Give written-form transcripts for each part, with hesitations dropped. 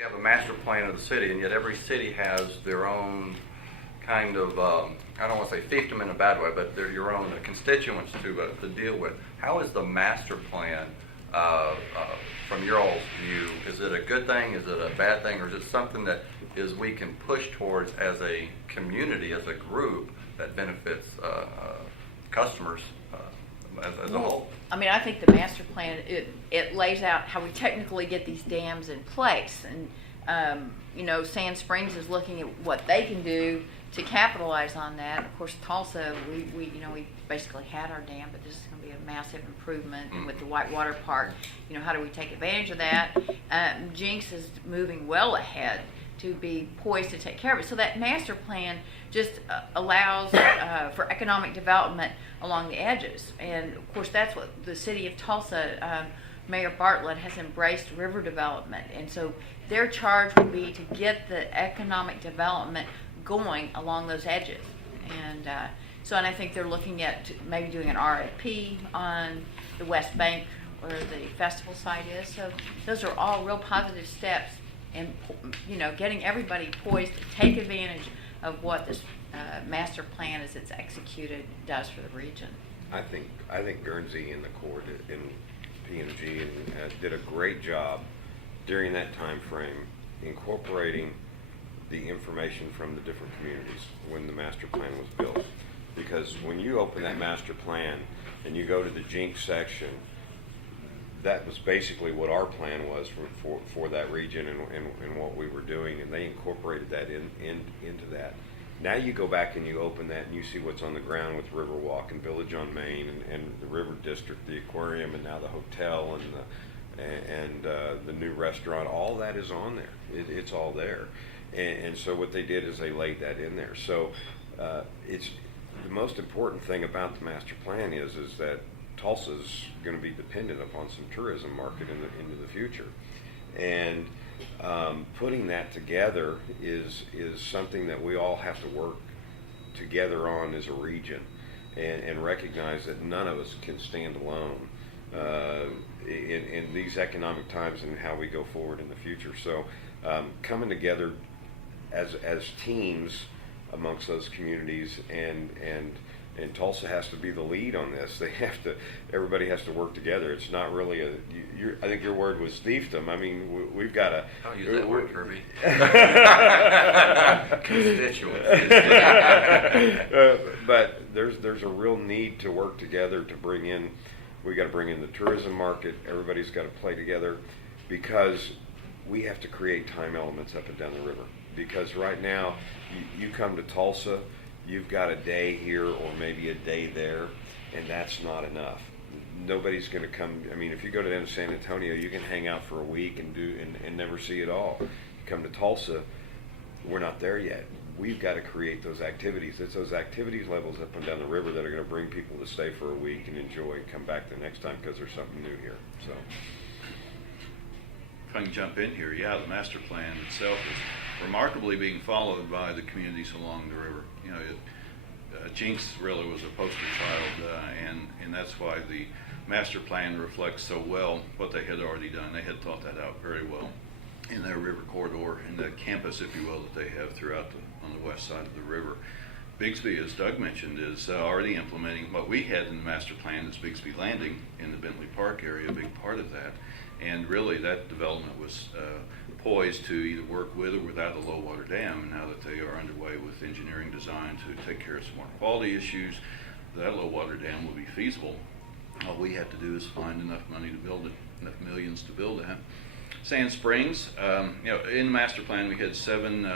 We have a master plan of the city, and yet every city has their own kind of, I don't want to say fiefdom in a bad way, but they're your own constituents to deal with. How is the master plan, from your all's view, is it a good thing, is it a bad thing, or is it something that we can push towards as a community, as a group, that benefits customers as a whole? I mean, I think the master plan, it lays out how we technically get these dams in place. And, Sand Springs is looking at what they can do to capitalize on that. Of course, Tulsa, we basically had our dam, but this is going to be a massive improvement. And with the Whitewater Park, how do we take advantage of that? Jinx is moving well ahead to be poised to take care of it. So that master plan just allows for economic development along the edges. And of course, that's what the city of Tulsa, Mayor Bartlett has embraced river development. And so their charge will be to get the economic development going along those edges. And and I think they're looking at maybe doing an RFP on the West Bank where the festival site is. So those are all real positive steps, and getting everybody poised to take advantage of what this master plan, as it's executed, does for the region. I think Guernsey and the Corps and P&G did a great job during that time frame incorporating the information from the different communities when the master plan was built. Because when you open that master plan and you go to the Jinx section, that was basically what our plan was for that region and what we were doing, and they incorporated that into that. Now you go back and you open that and you see what's on the ground with Riverwalk and Village on Main and the River District, the aquarium, and now the hotel and the new restaurant. All that is on there. It's all there. And so what they did is they laid that in there. So it's the most important thing about the master plan is that Tulsa's going to be dependent upon some tourism market into the future, and putting that together is something that we all have to work together on as a region, and recognize that none of us can stand alone in these economic times and how we go forward in the future. So coming together as teams amongst those communities, and Tulsa has to be the lead on this. Everybody has to work together. It's not really I think your word was fiefdom. I mean, we've got to. Don't use that word, Kirby. Constituents. But there's a real need to work together to bring in. We got to bring in the tourism market. Everybody's got to play together, because we have to create time elements up and down the river. Because right now, you come to Tulsa, you've got a day here or maybe a day there, and that's not enough. Nobody's going to come. I mean, if you go to San Antonio, you can hang out for a week and never see it all. You come to Tulsa, we're not there yet. We've got to create those activities. It's those activities levels up and down the river that are going to bring people to stay for a week and enjoy and come back the next time because there's something new here. So, if I can jump in here, the master plan itself is remarkably being followed by the communities along the river. Jinx really was a poster child, and that's why the master plan reflects so well what they had already done. They had thought that out very well in their river corridor, in the campus, if you will, that they have throughout on the west side of the river. Bixby, as Doug mentioned, is already implementing what we had in the master plan is Bixby Landing in the Bentley Park area, a big part of that. And really that development was poised to either work with or without a low water dam. And now that they are underway with engineering design to take care of some water quality issues, that low water dam will be feasible. All we have to do is find enough money to build it, enough millions to build that. Sand Springs, in the master plan we had 7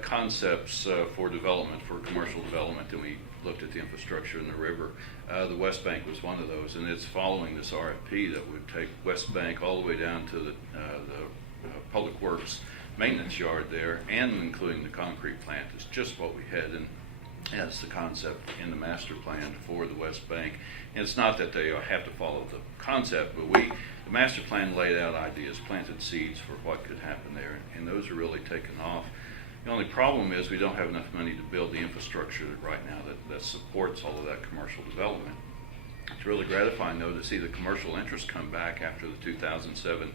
concepts for development, for commercial development, and we looked at the infrastructure in the river. The West Bank was one of those, and it's following this RFP that would take West Bank all the way down to the Public Works maintenance yard there, and including the concrete plant. Is just what we had, and that's the concept in the master plan for the West Bank. And it's not that they have to follow the concept, but the master plan laid out ideas, planted seeds for what could happen there, and those are really taken off. The only problem is we don't have enough money to build the infrastructure right now that supports all of that commercial development. It's really gratifying, though, to see the commercial interest come back after the 2007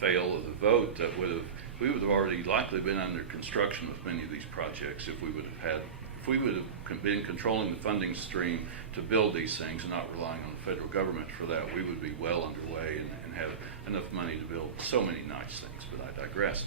fail of the vote, that we would have already likely been under construction with many of these projects if we would have been controlling the funding stream to build these things and not relying on the federal government for that. We would be well underway and have enough money to build so many nice things, but I digress.